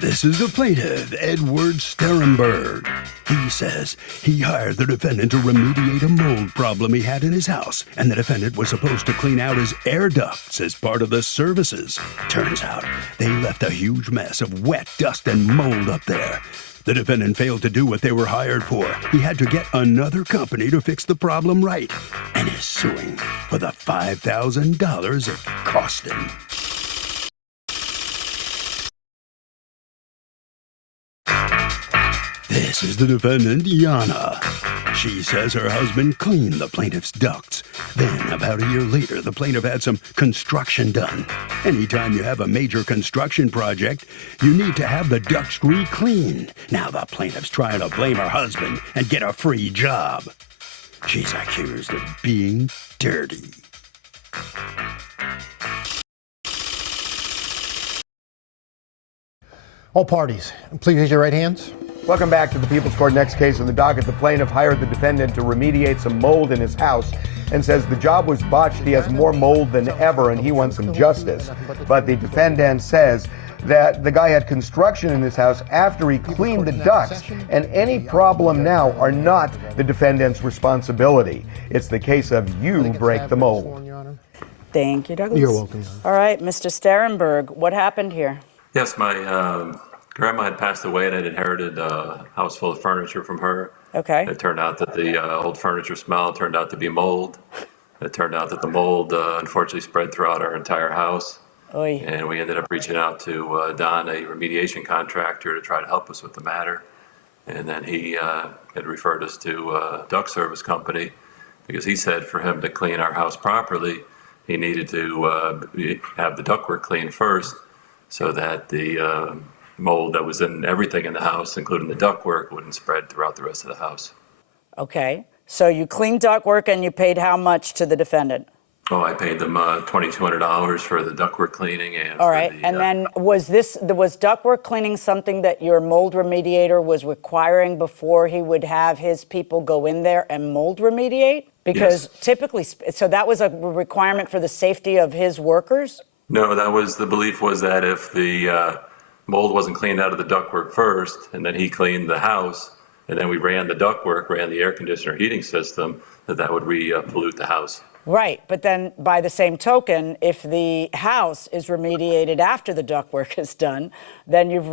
This is the plaintiff, Edward Sterenberg. He says he hired the defendant to remediate a mold problem he had in his house, and the defendant was supposed to clean out his air ducts as part of the services. Turns out they left a huge mess of wet dust and mold up there. The defendant failed to do what they were hired for. He had to get another company to fix the problem right, and is suing for the $5,000 it cost him. This is the defendant, Yana. She says her husband cleaned the plaintiff's ducts. Then, about a year later, the plaintiff had some construction done. Anytime you have a major construction project, you need to have the ducts re-cleaned. Now the plaintiff's trying to blame her husband and get a free job. She's accused of being dirty. All parties, please raise your right hands. Welcome back to the People's Court. Next case in the docket. The plaintiff hired the defendant to remediate some mold in his house and says the job was botched. He has more mold than ever and he wants some justice. But the defendant says that the guy had construction in his house after he cleaned the ducts, and any problem now are not the defendant's responsibility. It's the case of you break the mold. Thank you, Douglas. You're welcome. All right, Mr. Sterenberg, what happened here? Yes, my grandma had passed away and I'd inherited a house full of furniture from her. Okay. It turned out that the old furniture smell turned out to be mold. It turned out that the mold unfortunately spread throughout our entire house. Oy. And we ended up reaching out to Don, a remediation contractor, to try to help us with the matter. And then he had referred us to a duct service company because he said for him to clean our house properly, he needed to have the ductwork cleaned first so that the mold that was in everything in the house, including the ductwork, wouldn't spread throughout the rest of the house. Okay. So you cleaned ductwork and you paid how much to the defendant? Oh, I paid them $2,200 for the ductwork cleaning and All right. for the, And then was ductwork cleaning something that your mold remediator was requiring before he would have his people go in there and mold remediate? Because yes. Typically, so that was a requirement for the safety of his workers? No, the belief was that if the mold wasn't cleaned out of the ductwork first, and then he cleaned the house, and then we ran the ductwork, ran the air conditioner heating system, that would pollute the house. Right, but then by the same token, if the house is remediated after the ductwork is done, then you've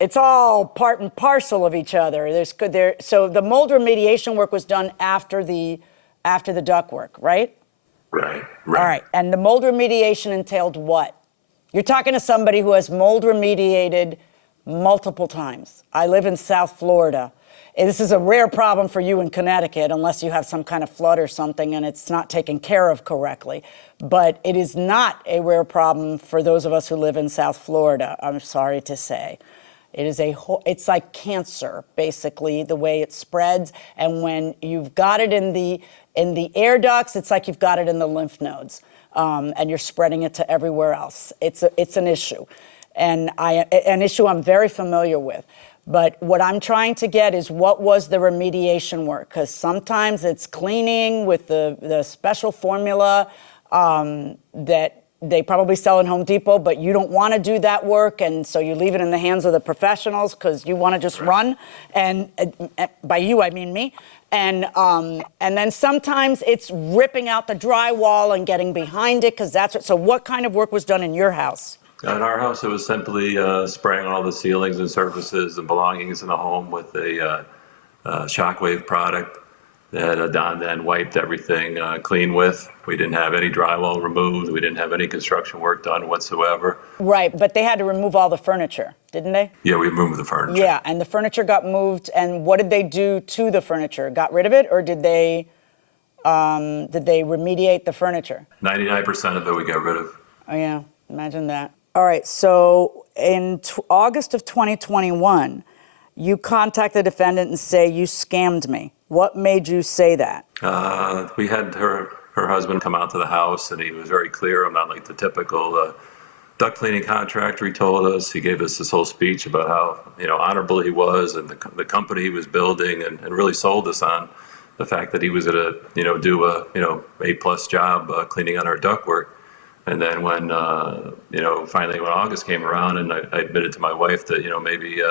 it's all part and parcel of each other. So the mold remediation work was done after the ductwork, right? Right. All right, and the mold remediation entailed what? You're talking to somebody who has mold remediated multiple times. I live in South Florida. And this is a rare problem for you in Connecticut, unless you have some kind of flood or something and it's not taken care of correctly. But it is not a rare problem for those of us who live in South Florida, I'm sorry to say. It's like cancer, basically, the way it spreads. And when you've got it in the air ducts, it's like you've got it in the lymph nodes, and you're spreading it to everywhere else. It's an issue, and an issue I'm very familiar with. But what I'm trying to get is what was the remediation work? Because sometimes it's cleaning with the special formula that they probably sell in Home Depot, but you don't want to do that work, and so you leave it in the hands of the professionals because you want to just run. And by you, I mean me. And then sometimes it's ripping out the drywall and getting behind it because that's what. So what kind of work was done in your house? In our house, it was simply spraying all the ceilings and surfaces and belongings in the home with a shockwave product that Don then wiped everything clean with. We didn't have any drywall removed. We didn't have any construction work done whatsoever. Right, but they had to remove all the furniture, didn't they? Yeah, we moved the furniture. Yeah, and the furniture got moved, and what did they do to the furniture? Got rid of it, or did they remediate the furniture? 99% of it we got rid of. Oh yeah, imagine that. All right, so in August of 2021, you contact the defendant and say, you scammed me. What made you say that? We had her husband come out to the house, and he was very clear. I'm not like the typical duct cleaning contractor. He told us, he gave us this whole speech about how honorable he was and the company he was building, and really sold us on the fact that he was going to do a A+ job cleaning on our ductwork. And then when, finally when August came around and I admitted to my wife that, maybe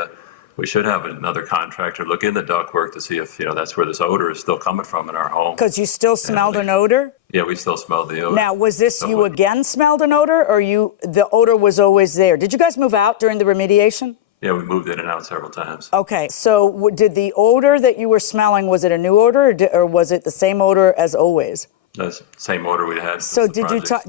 we should have another contractor look in the ductwork to see if, that's where this odor is still coming from in our home. Because you still smelled an odor? Yeah, we still smelled the odor. Now, was this you again smelled an odor, or the odor was always there? Did you guys move out during the remediation? Yeah, we moved in and out several times. Okay, so did the odor that you were smelling, was it a new odor, or was it the same odor as always? That's the same odor we had. So did you talk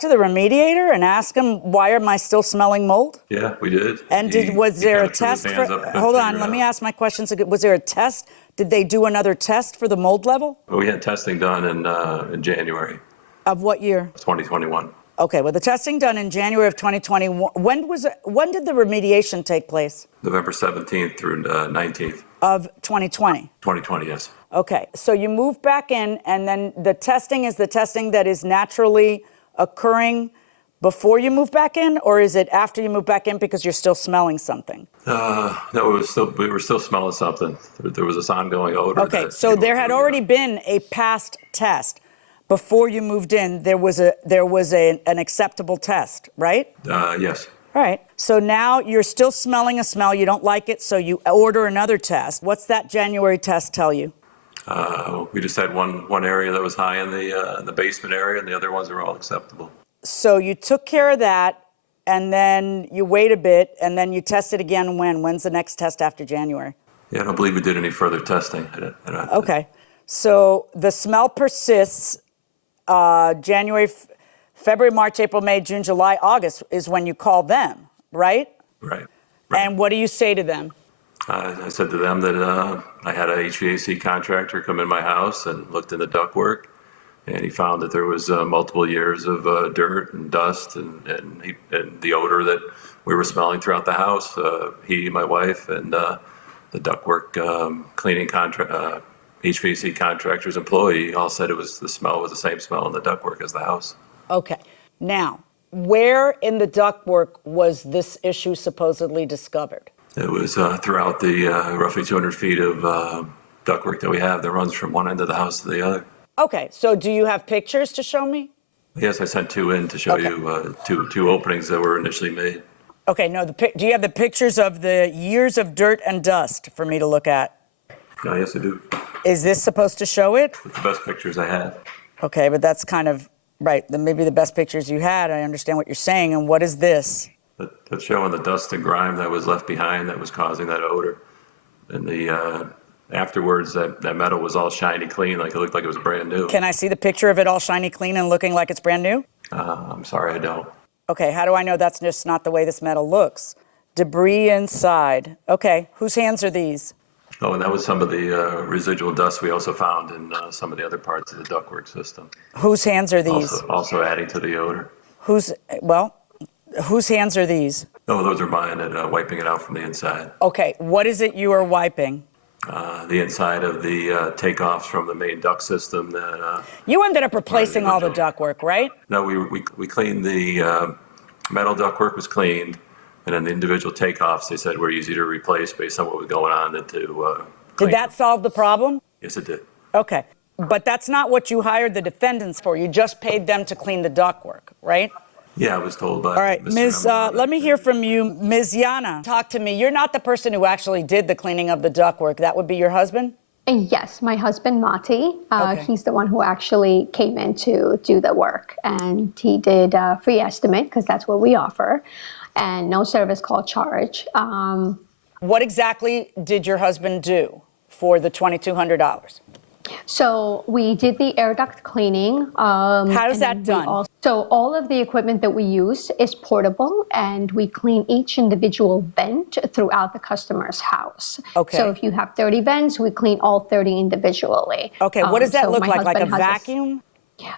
to the remediator and ask him, why am I still smelling mold? Yeah, we did. And was there a test for, hold on, let me ask my questions again. Was there a test? Did they do another test for the mold level? Well, we had testing done in January. Of what year? 2021. Okay, well, the testing done in January of 2020, when did the remediation take place? November 17th through 19th. Of 2020? 2020, yes. Okay, so you move back in, and then the testing is the testing that is naturally occurring before you move back in, or is it after you move back in because you're still smelling something? No, we were still smelling something. There was this ongoing odor. Okay, so there had already been a past test. Before you moved in, there was an acceptable test, right? Yes. All right. So now you're still smelling a smell. You don't like it, so you order another test. What's that January test tell you? We just had one area that was high in the basement area, and the other ones were all acceptable. So you took care of that, and then you wait a bit, and then you test it again when? When's the next test after January? Yeah, I don't believe we did any further testing. Okay. So the smell persists. January, February, March, April, May, June, July, August is when you call them, right? Right. And what do you say to them? I said to them that I had a HVAC contractor come in my house and looked in the ductwork, and he found that there was multiple years of dirt and dust and the odor that we were smelling throughout the house. He, my wife, and the ductwork cleaning HVAC contractor's employee all said the smell was the same smell in the ductwork as the house. Okay. Now, where in the ductwork was this issue supposedly discovered? It was throughout the roughly 200 feet of ductwork that we have that runs from one end of the house to the other. Okay. So do you have pictures to show me? Yes, I sent two in to show you two openings that were initially made. Okay. No. Do you have the pictures of the years of dirt and dust for me to look at? Yes, I do. Is this supposed to show it? It's the best pictures I have. Okay, but that's kind of right. Maybe the best pictures you had. I understand what you're saying. And what is this? That's showing the dust and grime that was left behind that was causing that odor. And afterwards, that metal was all shiny clean, like it looked like it was brand new. Can I see the picture of it all shiny clean and looking like it's brand new? I'm sorry, I don't. Okay, how do I know that's just not the way this metal looks? Debris inside. Okay, whose hands are these? Oh, and that was some of the residual dust we also found in some of the other parts of the ductwork system. Whose hands are these? Also adding to the odor. Whose hands are these? Oh, those are mine, and wiping it out from the inside. Okay, what is it you are wiping? The inside of the takeoffs from the main duct system. You ended up replacing all the ductwork, right? No, we cleaned the metal ductwork was cleaned. And then the individual takeoffs, they said, were easy to replace based on what was going on than to Did that solve the problem? Yes, it did. Okay. But that's not what you hired the defendants for. You just paid them to clean the ductwork, right? Yeah, I was told by All right, Ms. Let me hear from you. Ms. Yana, talk to me. You're not the person who actually did the cleaning of the ductwork. That would be your husband? Yes, my husband, Mati. Okay. He's the one who actually came in to do the work. And he did a free estimate, because that's what we offer. And no service call charge. What exactly did your husband do for the $2,200? So we did the air duct cleaning. How is that done? So all of the equipment that we use is portable, and we clean each individual vent throughout the customer's house. Okay. So if you have 30 vents, we clean all 30 individually. Okay, what does that so look my like a husband has vacuum?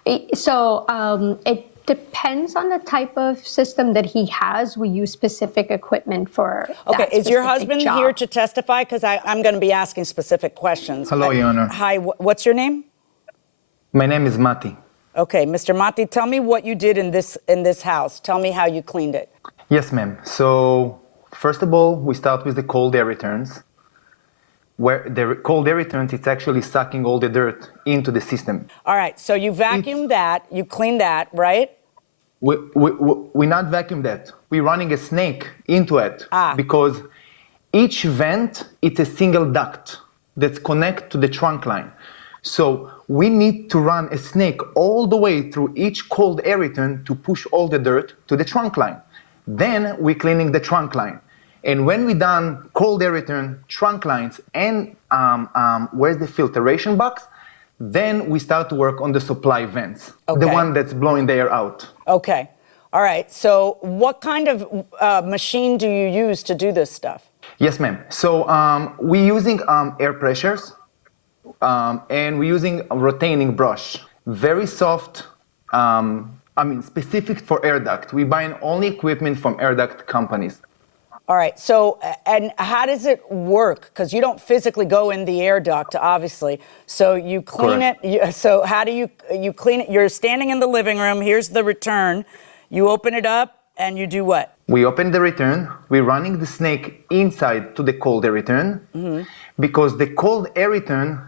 It depends on the type of system that he has. We use specific equipment for Okay, that is your specific husband job. here to testify? Because I'm going to be asking specific questions. Hello, Your Honor. Hi, what's your name? My name is Mati. Okay, Mr. Mati, tell me what you did in this house. Tell me how you cleaned it. Yes, ma'am. So, first of all, we start with the cold air returns. Where the cold air returns, it's actually sucking all the dirt into the system. All right, so you vacuumed that, you cleaned that, right? We not vacuum that. We're running a snake into it Ah. because each vent is a single duct that's connected to the trunk line. So we need to run a snake all the way through each cold air return to push all the dirt to the trunk line. Then we're cleaning the trunk line. And when we done cold air return, trunk lines, and where's the filtration box, then we start to work on the supply vents, the Okay. one that's blowing the air out. Okay. All right. So what kind of machine do you use to do this stuff? Yes, ma'am. So we're using air pressures, and we're using a rotating brush. Very soft, specific for air duct. We're buying only equipment from air duct companies. All right. So, and how does it work? Because you don't physically go in the air duct, obviously. So you clean Correct. it. So how do you clean it? You're standing in the living room. Here's the return. You open it up and you do what? We open the return. We're running the snake inside to the cold air return, because the cold air return,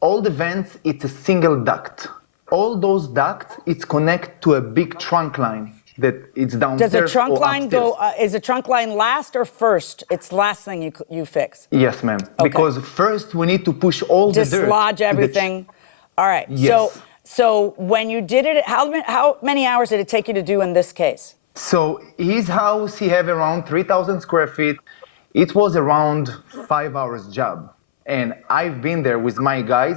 all the vents, it's a single duct. All those ducts, it's connected to a big trunk line that it's downstairs. Does the trunk or line upstairs. go? Is the trunk line last or first? It's last thing you fix. Yes, ma'am. Because first we need to push all the dirt. Dislodge everything. All right. Yes. So when you did it, how many hours did it take you to do in this case? So his house, he have around 3,000 square feet. It was around 5 hours job. And I've been there with my guy.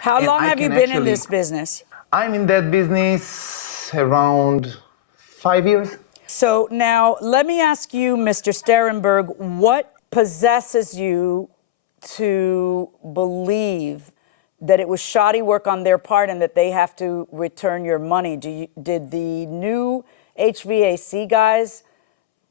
How and long I have you can been in actually- this business? I'm in that business around 5 years. So now let me ask you, Mr. Sterenberg, what possesses you to believe that it was shoddy work on their part and that they have to return your money? Did the new HVAC guys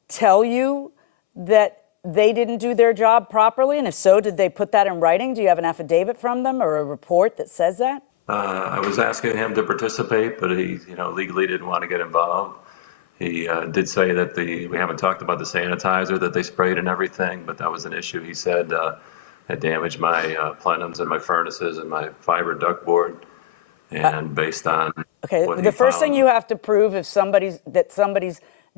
tell you that they didn't do their job properly? And if so, did they put that in writing? Do you have an affidavit from them or a report that says that? I was asking him to participate, but he, legally didn't want to get involved. He did say that we haven't talked about the sanitizer that they sprayed and everything, but that was an issue. He said had damaged my plenums and my furnaces and my fiber duct board, and based on Okay, what the he first thing found- you have to prove if somebody's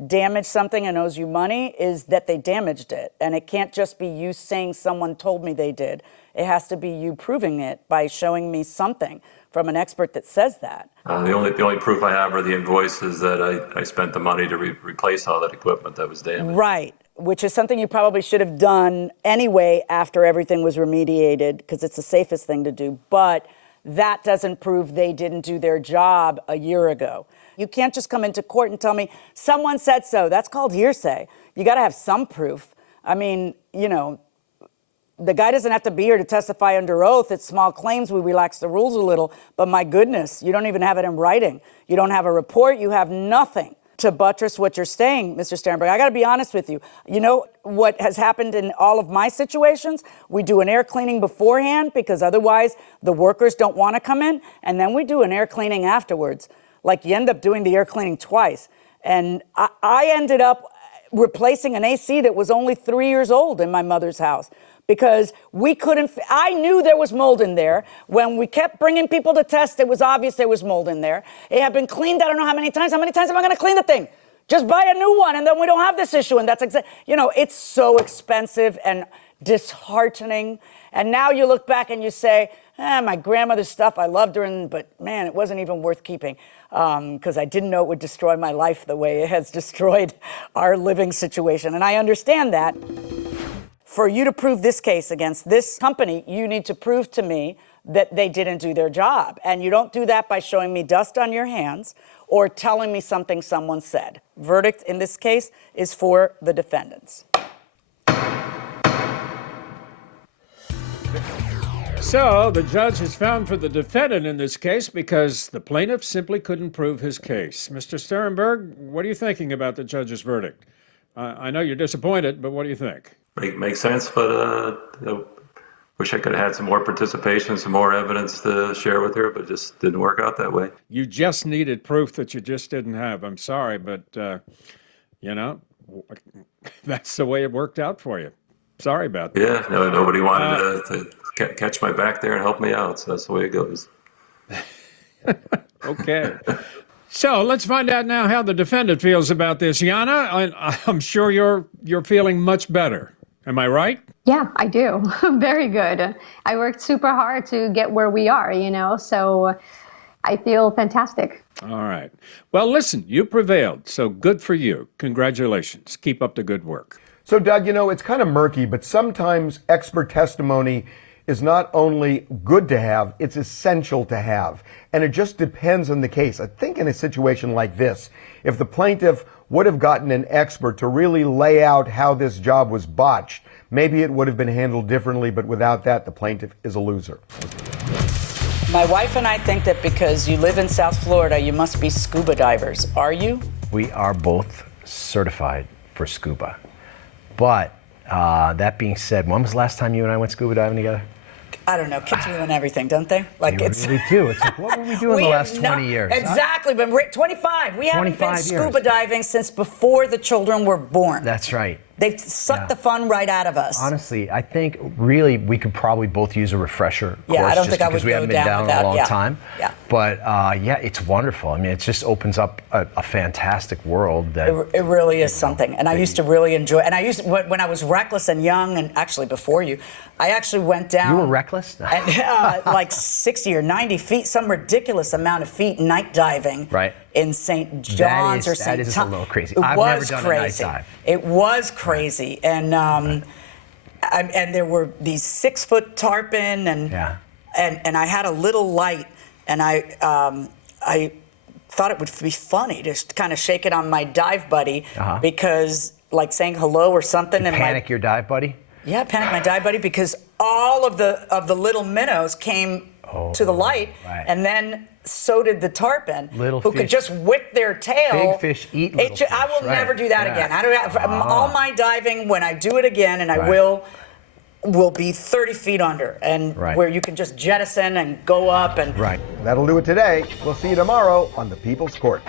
damaged something and owes you money is that they damaged it. And it can't just be you saying someone told me they did. It has to be you proving it by showing me something from an expert that says that. The only proof I have are the invoices that I spent the money to replace all that equipment that was damaged. Right, which is something you probably should have done anyway after everything was remediated, because it's the safest thing to do. But that doesn't prove they didn't do their job a year ago. You can't just come into court and tell me, someone said so. That's called hearsay. You got to have some proof. I mean, the guy doesn't have to be here to testify under oath. It's small claims. We relax the rules a little. But my goodness, you don't even have it in writing. You don't have a report. You have nothing to buttress what you're saying, Mr. Sternberg. I got to be honest with you. You know what has happened in all of my situations? We do an air cleaning beforehand because otherwise the workers don't want to come in. And then we do an air cleaning afterwards. Like you end up doing the air cleaning twice. And I ended up replacing an AC that was only 3 years old in my mother's house because we couldn't, I knew there was mold in there. When we kept bringing people to test, it was obvious there was mold in there. It had been cleaned, I don't know how many times. How many times am I going to clean the thing? Just buy a new one and then we don't have this issue. And that's it's so expensive and disheartening. And now you look back and you say, my grandmother's stuff, I loved her, but man, it wasn't even worth keeping because I didn't know it would destroy my life the way it has destroyed our living situation. And I understand that. For you to prove this case against this company, you need to prove to me that they didn't do their job. And you don't do that by showing me dust on your hands or telling me something someone said. Verdict in this case is for the defendants. So the judge has found for the defendant in this case because the plaintiff simply couldn't prove his case. Mr. Sternberg, what are you thinking about the judge's verdict? I know you're disappointed, but what do you think? Makes sense, but wish I could have had some more participation, some more evidence to share with her, but it just didn't work out that way. You just needed proof that you just didn't have. I'm sorry, but, that's the way it worked out for you. Sorry about that. Yeah, nobody wanted to catch my back there and help me out, so that's the way it goes. Okay. So let's find out now how the defendant feels about this. Yana, I'm sure you're feeling much better. Am I right? Yeah, I do. Very good. I worked super hard to get where we are, so I feel fantastic. All right. Well, listen, you prevailed, so good for you. Congratulations. Keep up the good work. So, Doug, it's kind of murky, but sometimes expert testimony is not only good to have, it's essential to have. And it just depends on the case. I think in a situation like this, if the plaintiff would have gotten an expert to really lay out how this job was botched, maybe it would have been handled differently, but without that, the plaintiff is a loser. My wife and I think that because you live in South Florida, you must be scuba divers. Are you? We are both certified for scuba. But that being said, when was the last time you and I went scuba diving together? I don't know. Kids ruin everything, don't they? Like they really do. It's like, what were we doing the last 20 years? Exactly, but 25. We haven't been scuba years. diving since before the children were born. That's right. They've sucked the fun right out of us. Honestly, I think really we could probably both use a refresher course I don't think I would because we go haven't been down in a long time. Yeah. But it's wonderful. I mean, it just opens up a fantastic world. That it really is something. And I used to really enjoy. And I used when I was reckless and young, and actually before you, I actually went down. You were reckless? And, like 60 or 90 feet, some ridiculous amount of feet night diving. Right. In St. John's or St. That is a little crazy. I've never done crazy. a night dive. It was crazy, and and there were these 6-foot tarpon, and I had a little light, and I thought it would be funny to just kind of shake it on my dive buddy because like saying hello or something. And panic your dive buddy? Yeah, panic my dive buddy because all of the little minnows came to the light, and then so did the tarpon, who could just whip their tail. Big fish eat little fish. I will never do that again. All my diving, when I do it again, and I will be 30 feet under, and where you can just jettison and go up. And That'll do it today. We'll see you tomorrow on the People's Court.